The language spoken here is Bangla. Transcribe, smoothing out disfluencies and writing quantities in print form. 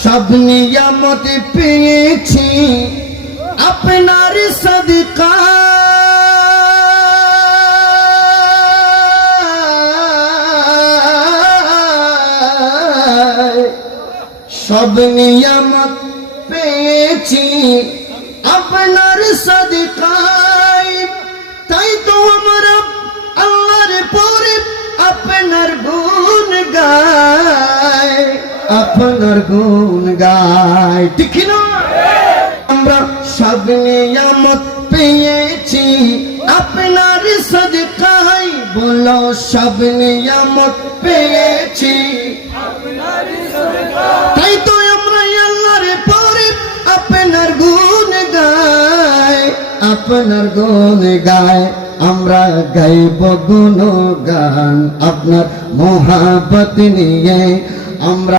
সব নিয়ামত পেয়েছি আপনার সদকা সব নিয়ামত পেয়েছি আপনার সদকায় তাই তো আমরা আল্লাহর পরে আপনার গুণ গায় আপনার গুণ গায় ঠিক না আমরা সব নিয়ামত পেয়েছি আপনার সদকায় বলো সব নিয়ামত পেয়েছি আপনার সদকায় তাই তো আমরা আল্লাহর পরে আপনার গুণ গায় আপনার গুণ গায় আমরা গাইব গুণগান আপনার মহাব্বত নিয়ে আমরা